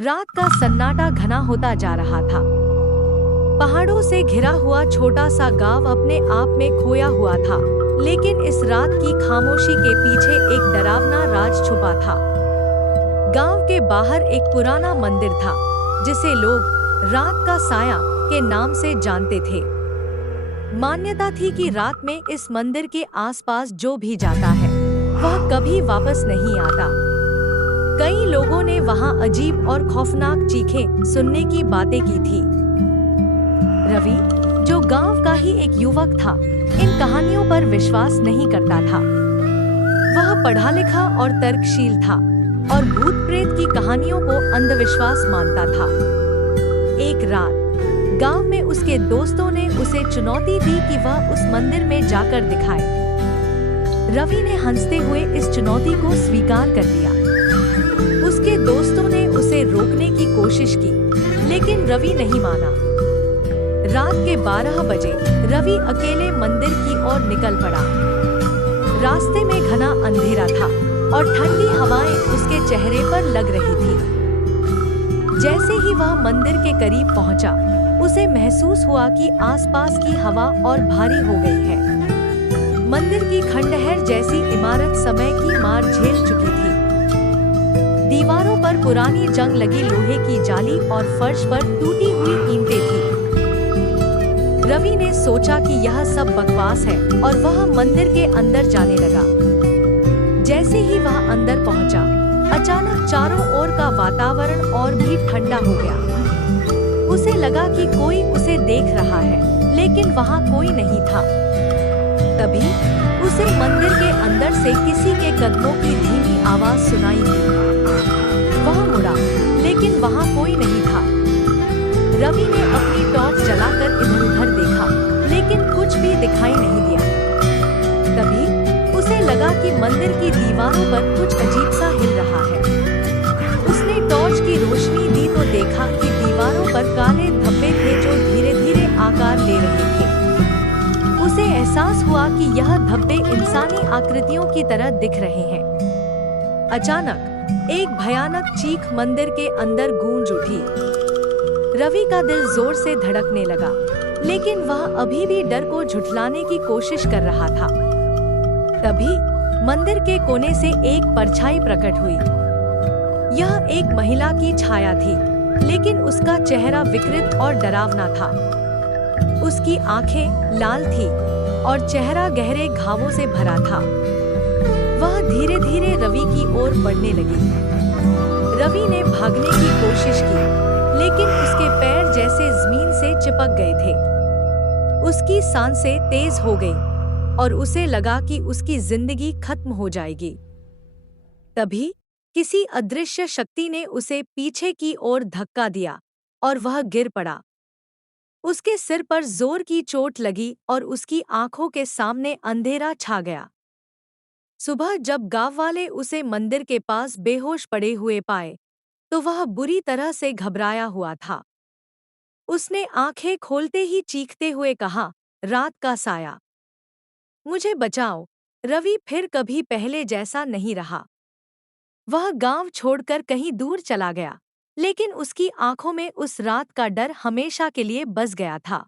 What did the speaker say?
रात का सन्नाटा घना होता जा रहा था। पहाड़ों से घिरा हुआ छोटा सा गांव अपने आप में खोया हुआ था, लेकिन इस रात की खामोशी के पीछे एक डरावना राज छुपा था। गांव के बाहर एक पुराना मंदिर था, जिसे लोग रात का साया के नाम से जानते थे। मान्यता थी कि रात में इस मंदिर के आसपास जो भी जाता है, वह कभी वापस नहीं आता। कई लोगों ने वहां अजीब और खौफनाक चीखें सुनने की बातें की थी। रवि, जो गांव का ही एक युवक था, इन कहानियों पर विश्वास नहीं करता था। वह पढ़ा लिखा और तर्कशील था और भूत प्रेत की कहानियों को अंधविश्वास मानता था। एक रात गांव में उसके दोस्तों ने उसे चुनौती दी कि वह उस मंदिर में जाकर दिखाए। रवि ने हंसते हुए इस चुनौती को स्वीकार कर लिया। उसके दोस्तों ने उसे रोकने की कोशिश की, लेकिन रवि नहीं माना। रात के 12 बजे रवि अकेले मंदिर की ओर निकल पड़ा। रास्ते में घना अंधेरा था और ठंडी हवाएं उसके चेहरे पर लग रही थी। जैसे ही वह मंदिर के करीब पहुंचा, उसे महसूस हुआ कि आसपास की हवा और भारी हो गई है। मंदिर की खंडहर जैसी इमारत समय की मार झेल चुकी थी। दीवारों पर पुरानी जंग लगी लोहे की जाली और फर्श पर टूटी हुई ईंटें थी। रवि ने सोचा कि यह सब बकवास है और वह मंदिर के अंदर जाने लगा। जैसे ही वह अंदर पहुंचा, अचानक चारों ओर का वातावरण और भी ठंडा हो गया। उसे लगा कि कोई उसे देख रहा है, लेकिन वहां कोई नहीं था। तभी उसे मंदिर के अंदर से किसी के कदमों की धीमी आवाज सुनाई दी। वह मुड़ा, लेकिन वहां कोई नहीं था। रवि ने अपनी टॉर्च जलाकर इधर-उधर देखा, लेकिन कुछ भी दिखाई नहीं दिया। तभी उसे लगा कि मंदिर की दीवारों पर कुछ अजीब सा हिल रहा है। उसने टॉर्च की रोशनी दी तो देखा कि दीवारों पर काले धब्बे थे जो धीरे-धीरे आकार ले रहे थे। उसे एहसास हुआ कि यह धब्बे इंसानी आकृतियों की तरह दिख रहे हैं। अचानक एक भयानक चीख मंदिर के अंदर गूंज उठी। रवि का दिल जोर से धड़कने लगा, लेकिन वह अभी भी डर को झुठलाने की कोशिश कर रहा था। तभी मंदिर के कोने से एक परछाई प्रकट हुई। यह एक महिला की छाया थी, लेकिन उसका चेहरा विकृत और डरावना था। उसकी आंखें लाल थीं और चेहरा गहरे घावों से भरा था। वह धीरे-धीरे रवि की ओर बढ़ने लगी। रवि ने भागने की कोशिश की, लेकिन उसके पैर जैसे जमीन से चिपक गए थे। उसकी सांसें तेज हो गईं और उसे लगा कि उसकी जिंदगी खत्म हो जाएगी। तभी किसी अदृश्य शक्ति ने उसे पीछे की ओर धक्का दिया और वह गिर पड़ा। उसके सिर पर जोर की चोट लगी और उसकी आंखों के सामने अंधेरा छा गया। सुबह जब गांव वाले उसे मंदिर के पास बेहोश पड़े हुए पाए, तो वह बुरी तरह से घबराया हुआ था। उसने आंखें खोलते ही चीखते हुए कहा, रात का साया, मुझे बचाओ। रवि फिर कभी पहले जैसा नहीं रहा। वह गांव छोड़कर कहीं दूर चला गया, लेकिन उसकी आंखों में उस रात का डर हमेशा के लिए बस गया था।